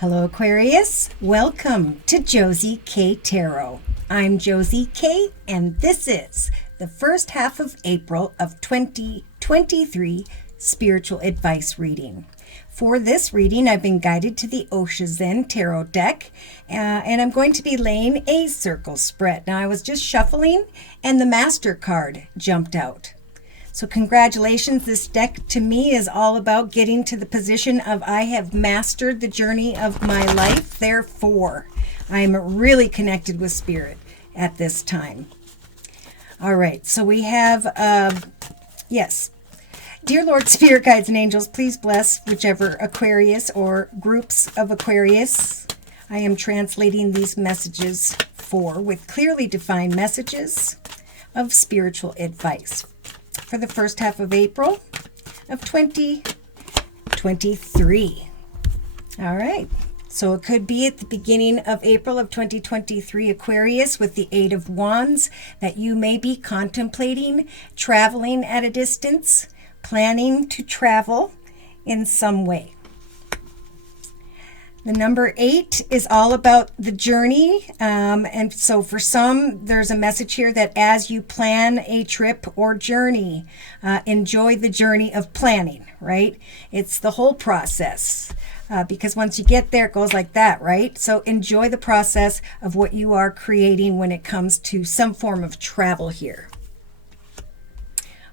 Hello, Aquarius. Welcome to Josie K Tarot. I'm Josie K, and this is the first half of April of 2023 spiritual advice reading. For this reading, I've been guided to the Osha Zen Tarot deck, and I'm going to be laying a circle spread. Now, I was just shuffling, and the Master card jumped out. So congratulations, this deck to me is all about getting to the position of I have mastered the journey of my life. Therefore, I'm really connected with Spirit at this time. All right, so we have, yes. Dear Lord, Spirit Guides and Angels, please bless whichever Aquarius or groups of Aquarius I am translating these messages for, with clearly defined messages of spiritual advice for the first half of April of 2023. All right. So it could be at the beginning of April of 2023, Aquarius, with the Eight of Wands, that you may be contemplating traveling at a distance, planning to travel in some way. The number 8 is all about the journey. And so for some, there's a message here that as you plan a trip or journey, enjoy the journey of planning, right? It's the whole process. Because once you get there, it goes like that, right? So enjoy the process of what you are creating when it comes to some form of travel here.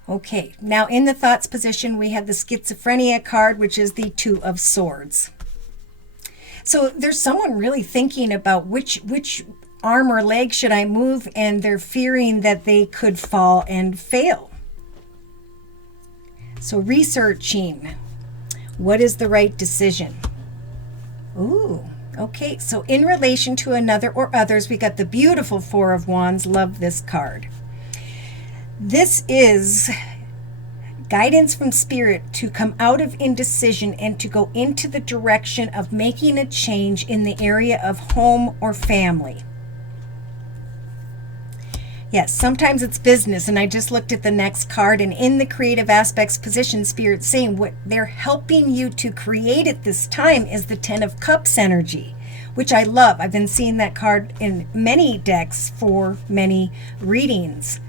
Okay, now in the thoughts position, we have the schizophrenia card, which is the Two of Swords. So there's someone really thinking about which arm or leg should I move, and they're fearing that they could fall and fail. So researching, what is the right decision? Ooh, okay. So in relation to another or others, we got the beautiful Four of Wands. Love this card. This is guidance from Spirit to come out of indecision and to go into the direction of making a change in the area of home or family. Yes, sometimes it's business, and I just looked at the next card, and in the creative aspects position, Spirit's saying what they're helping you to create at this time is the Ten of Cups energy, which I love. I've been seeing that card in many decks for many readings.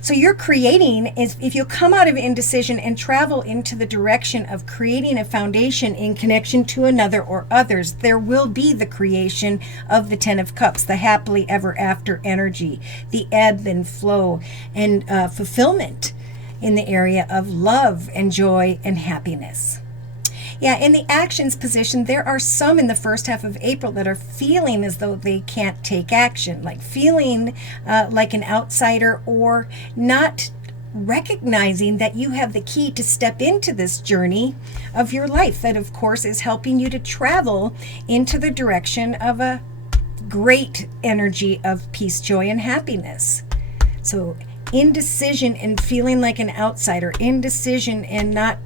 So you're creating, is if you come out of indecision and travel into the direction of creating a foundation in connection to another or others, there will be the creation of the Ten of Cups, the happily ever after energy, the ebb and flow, and fulfillment in the area of love and joy and happiness. Yeah, in the actions position, there are some in the first half of April that are feeling as though they can't take action, like feeling like an outsider, or not recognizing that you have the key to step into this journey of your life that, of course, is helping you to travel into the direction of a great energy of peace, joy, and happiness. So indecision and feeling like an outsider, indecision and not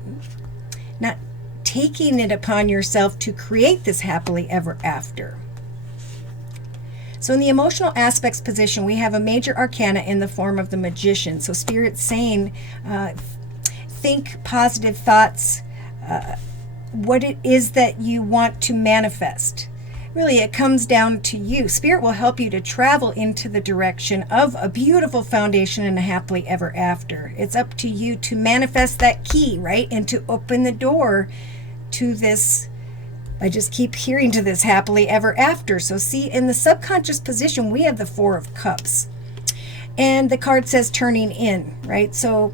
taking it upon yourself to create this happily ever after. So in the emotional aspects position, we have a major arcana in the form of the Magician. So Spirit's saying, think positive thoughts, what it is that you want to manifest. Really, it comes down to you. Spirit will help you to travel into the direction of a beautiful foundation and a happily ever after. It's up to you to manifest that key, right? And to open the door to this. I just keep hearing to this happily ever after. So see, in the subconscious position, we have the Four of Cups. And the card says turning in, right? So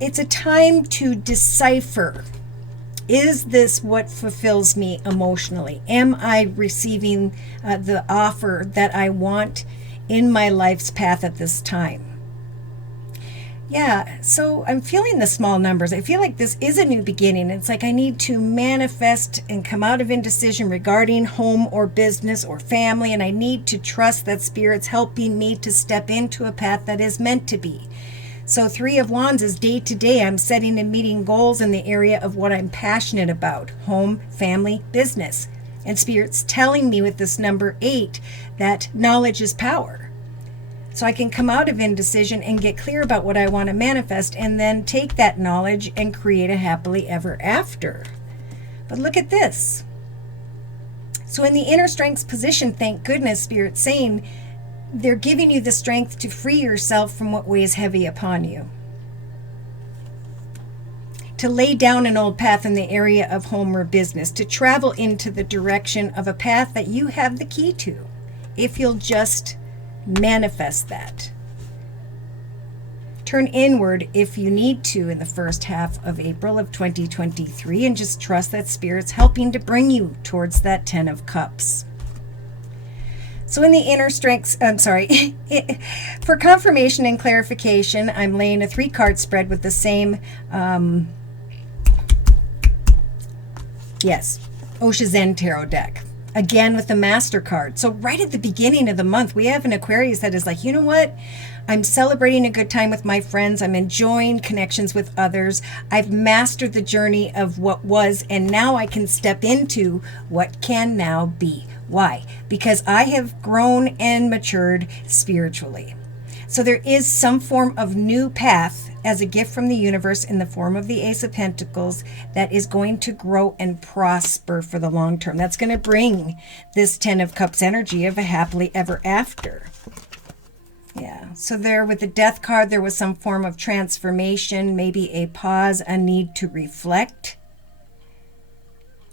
it's a time to decipher. Is this what fulfills me emotionally? Am I receiving the offer that I want in my life's path at this time? Yeah, so I'm feeling the small numbers. I feel like this is a new beginning. It's like I need to manifest and come out of indecision regarding home or business or family, and I need to trust that Spirit's helping me to step into a path that is meant to be. So Three of Wands is day to day. I'm setting and meeting goals in the area of what I'm passionate about: home, family, business. And Spirit's telling me with this number 8 that knowledge is power. So I can come out of indecision and get clear about what I want to manifest, and then take that knowledge and create a happily ever after. But look at this. So in the inner strength position, thank goodness, Spirit's saying, they're giving you the strength to free yourself from what weighs heavy upon you. To lay down an old path in the area of home or business, to travel into the direction of a path that you have the key to, if you'll just manifest that. Turn inward if you need to in the first half of April of 2023 and just trust that Spirit's helping to bring you towards that 10 of Cups. So in the inner strengths, for confirmation and clarification, I'm laying a 3-card spread with the same, Osha Zen Tarot deck. Again with the Master card. So right at the beginning of the month, we have an Aquarius that is like, you know what? I'm celebrating a good time with my friends. I'm enjoying connections with others. I've mastered the journey of what was, and now I can step into what can now be. Why? Because I have grown and matured spiritually. So there is some form of new path as a gift from the universe in the form of the Ace of Pentacles that is going to grow and prosper for the long term. That's going to bring this 10 of Cups energy of a happily ever after. Yeah, so there with the Death card, there was some form of transformation, maybe a pause, a need to reflect,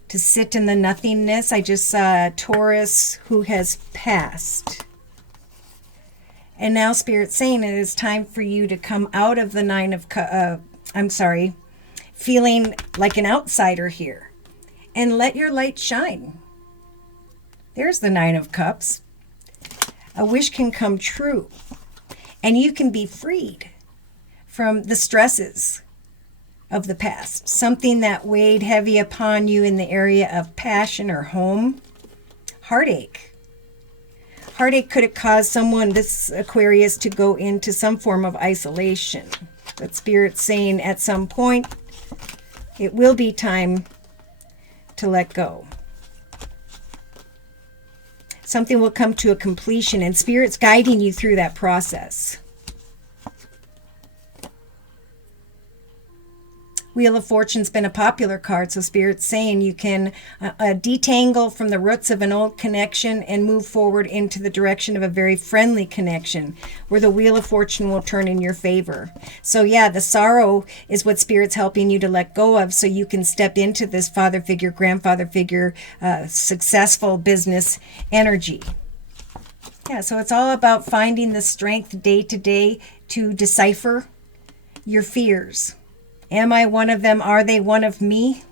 to sit in the nothingness. I just saw a Taurus who has passed. And now Spirit's saying it is time for you to come out of the feeling like an outsider here and let your light shine. There's the 9 of Cups. A wish can come true and you can be freed from the stresses of the past. Something that weighed heavy upon you in the area of passion or home. Heartache. Heartache could have caused someone, this Aquarius, to go into some form of isolation. But Spirit's saying at some point, it will be time to let go. Something will come to a completion, and Spirit's guiding you through that process. Wheel of Fortune's been a popular card, so Spirit's saying you can detangle from the roots of an old connection and move forward into the direction of a very friendly connection where the Wheel of Fortune will turn in your favor. So yeah, the sorrow is what Spirit's helping you to let go of so you can step into this father figure, grandfather figure, successful business energy. Yeah, so it's all about finding the strength day to day to decipher your fears. Am I one of them? Are they one of me?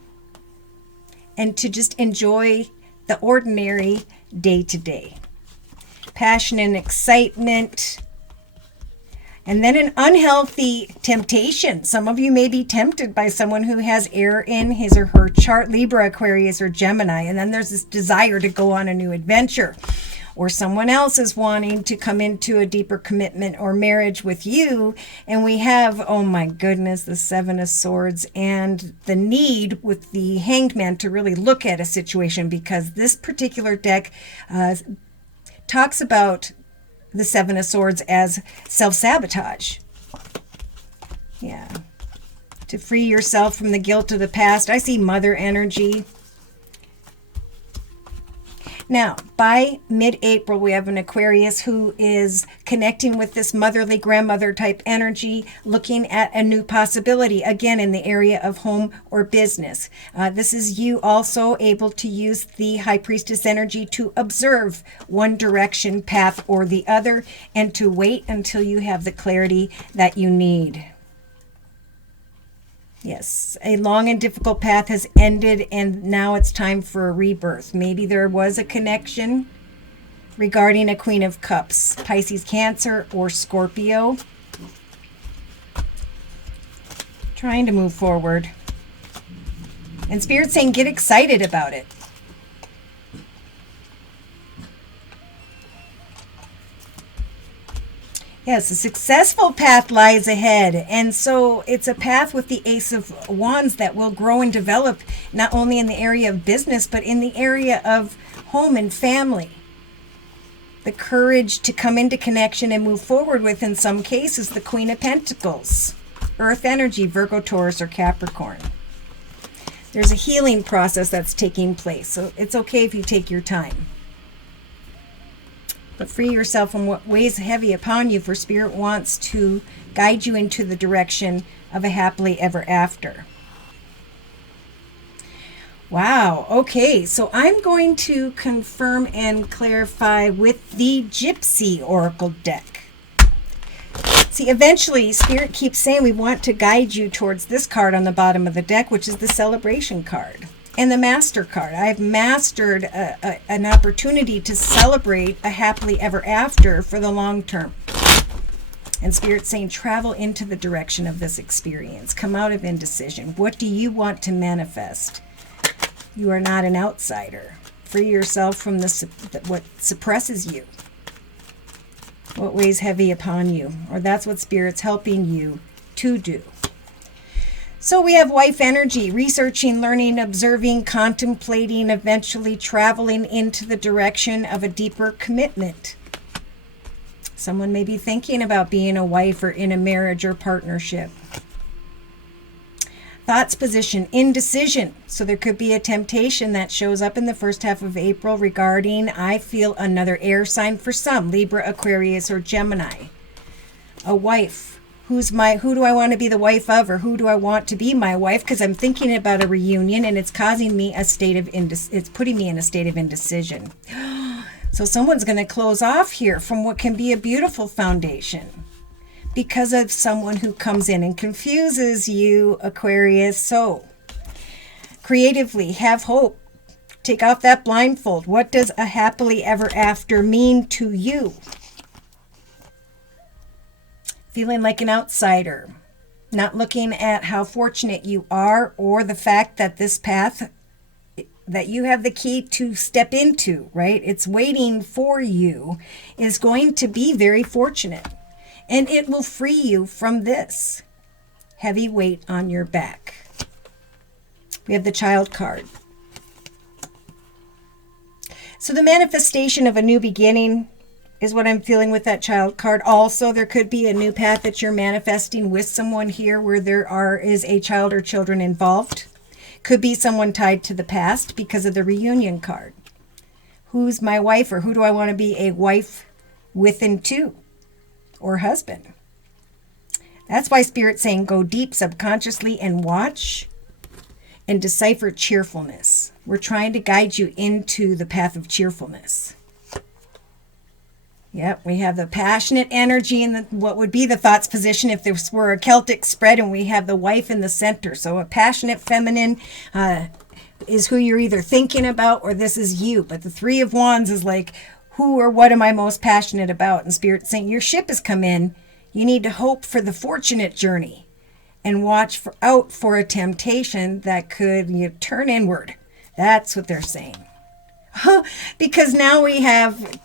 And to just enjoy the ordinary day to day. Passion and excitement. And then an unhealthy temptation. Some of you may be tempted by someone who has air in his or her chart, Libra, Aquarius, or Gemini. And then there's this desire to go on a new adventure. Or someone else is wanting to come into a deeper commitment or marriage with you. And we have, oh my goodness, the 7 of Swords and the need with the Hanged Man to really look at a situation, because this particular deck talks about the 7 of Swords as self-sabotage. Yeah. To free yourself from the guilt of the past. I see mother energy. Now, by mid-April, we have an Aquarius who is connecting with this motherly grandmother type energy, looking at a new possibility, again, in the area of home or business. This is you also able to use the High Priestess energy to observe one direction, path, or the other, and to wait until you have the clarity that you need. Yes, a long and difficult path has ended, and now it's time for a rebirth. Maybe there was a connection regarding a Queen of Cups, Pisces, Cancer, or Scorpio. Trying to move forward. And Spirit's saying get excited about it. Yes, a successful path lies ahead. And so it's a path with the Ace of Wands that will grow and develop not only in the area of business, but in the area of home and family. The courage to come into connection and move forward with, in some cases, the Queen of Pentacles, Earth energy, Virgo, Taurus, or Capricorn. There's a healing process that's taking place. So it's okay if you take your time. But free yourself from what weighs heavy upon you, for Spirit wants to guide you into the direction of a happily ever after. Wow. Okay. So I'm going to confirm and clarify with the Gypsy Oracle deck. See, eventually, Spirit keeps saying we want to guide you towards this card on the bottom of the deck, which is the Celebration card and the Master card. I've mastered an opportunity to celebrate a happily ever after for the long term. And Spirit's saying travel into the direction of this experience. Come out of indecision. What do you want to manifest? You are not an outsider. Free yourself from what suppresses you. What weighs heavy upon you, or that's what Spirit's helping you to do. So we have wife energy, researching, learning, observing, contemplating, eventually traveling into the direction of a deeper commitment. Someone may be thinking about being a wife or in a marriage or partnership. Thoughts position, indecision. So there could be a temptation that shows up in the first half of April regarding, I feel, another air sign for some, Libra, Aquarius, or Gemini. A wife. Who do I want to be the wife of, or who do I want to be my wife? Because I'm thinking about a reunion and it's causing me it's putting me in a state of indecision. So someone's going to close off here from what can be a beautiful foundation, because of someone who comes in and confuses you, Aquarius. So, creatively, have hope. Take off that blindfold. What does a happily ever after mean to you? Feeling like an outsider. Not looking at how fortunate you are, or the fact that this path that you have the key to step into, right? It's waiting for you, is going to be very fortunate. And it will free you from this heavy weight on your back. We have the Child card. So the manifestation of a new beginning is what I'm feeling with that Child card. Also, there could be a new path that you're manifesting with someone here where is a child or children involved. Could be someone tied to the past because of the Reunion card. Who's my wife, or who do I want to be a wife with and to? Or husband. That's why Spirit's saying go deep subconsciously and watch and decipher cheerfulness. We're trying to guide you into the path of cheerfulness. Yep, we have the passionate energy in what would be the thoughts position if this were a Celtic spread, and we have the wife in the center. So a passionate feminine is who you're either thinking about, or this is you. But the Three of Wands is like, who or what am I most passionate about? And Spirit's saying your ship has come in. You need to hope for the fortunate journey and watch out for a temptation that could turn inward. That's what they're saying. Because now we have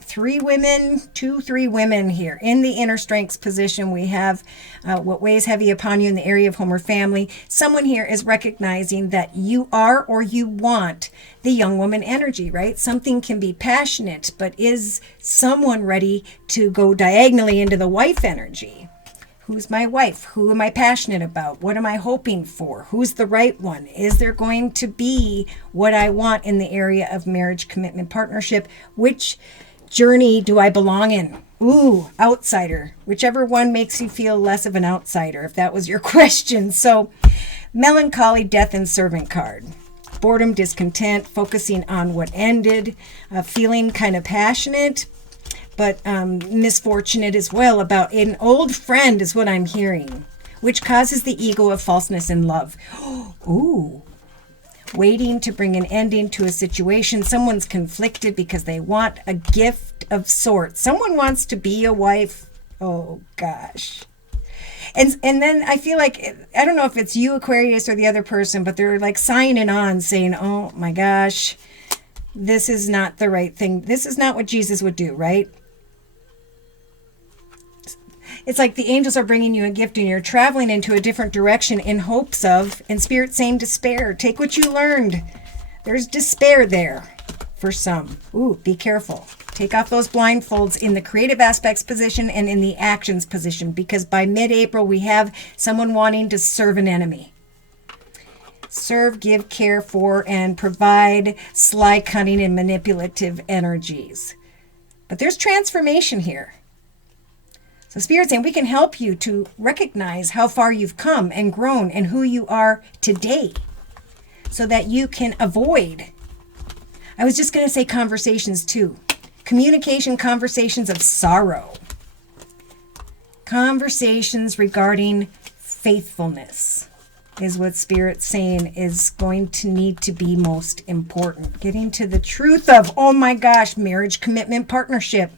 three women here in the inner strengths position. We have what weighs heavy upon you in the area of home or family. Someone here is recognizing that you are, or you want, the young woman energy, right? Something can be passionate, but is someone ready to go diagonally into the wife energy? Who's my wife? Who am I passionate about? What am I hoping for? Who's the right one? Is there going to be what I want in the area of marriage, commitment, partnership? Which journey do I belong in? Ooh, outsider. Whichever one makes you feel less of an outsider, if that was your question. So, melancholy, death, and servant card. Boredom, discontent, focusing on what ended, feeling kind of passionate, but misfortunate as well about an old friend is what I'm hearing, which causes the ego of falseness in love. Ooh. Waiting to bring an ending to a situation. Someone's conflicted because they want a gift of sorts. Someone wants to be a wife. Oh, gosh. And then I feel like, I don't know if it's you, Aquarius, or the other person, but they're like signing on saying, oh, my gosh, this is not the right thing. This is not what Jesus would do, right? It's like the angels are bringing you a gift and you're traveling into a different direction in hopes of, and Spirit saying despair. Take what you learned. There's despair there for some. Ooh, be careful. Take off those blindfolds in the creative aspects position and in the actions position, because by mid-April we have someone wanting to serve an enemy. serve, give, care for, and provide sly, cunning, and manipulative energies. But there's transformation here. So Spirit's saying we can help you to recognize how far you've come and grown and who you are today so that you can avoid, I was just going to say conversations too. Communication, conversations of sorrow. Conversations regarding faithfulness is what Spirit's saying is going to need to be most important. Getting to the truth of, oh my gosh, marriage, commitment, partnership.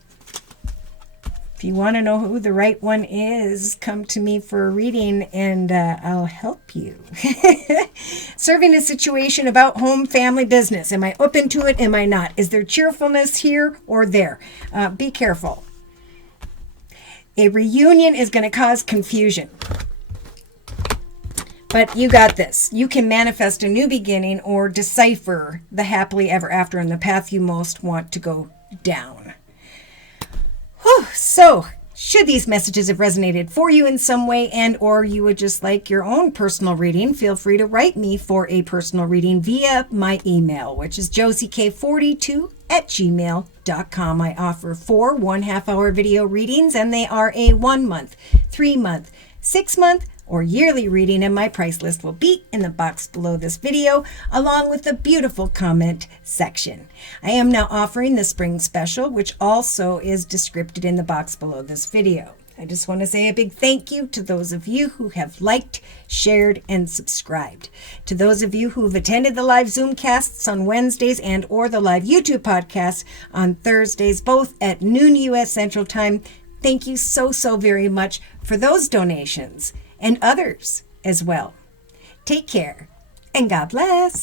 If you want to know who the right one is, come to me for a reading and I'll help you. Serving a situation about home, family, business. Am I open to it? Am I not? Is there cheerfulness here or there? Be careful. A reunion is going to cause confusion. But you got this. You can manifest a new beginning or decipher the happily ever after and the path you most want to go down. Whew. So, should these messages have resonated for you in some way and or you would just like your own personal reading, feel free to write me for a personal reading via my email, which is josiek42@gmail.com. I offer 4 1/2-hour video readings, and they are a 1 month, 3 month, 6 month, or yearly reading, and my price list will be in the box below this video, along with the beautiful comment section. I am now offering the spring special, which also is described in the box below this video. I just want to say a big thank you to those of you who have liked, shared, and subscribed. To those of you who have attended the live Zoomcasts on Wednesdays and or the live YouTube podcasts on Thursdays, both at noon U.S. Central Time, thank you so very much for those donations and others as well. Take care and God bless.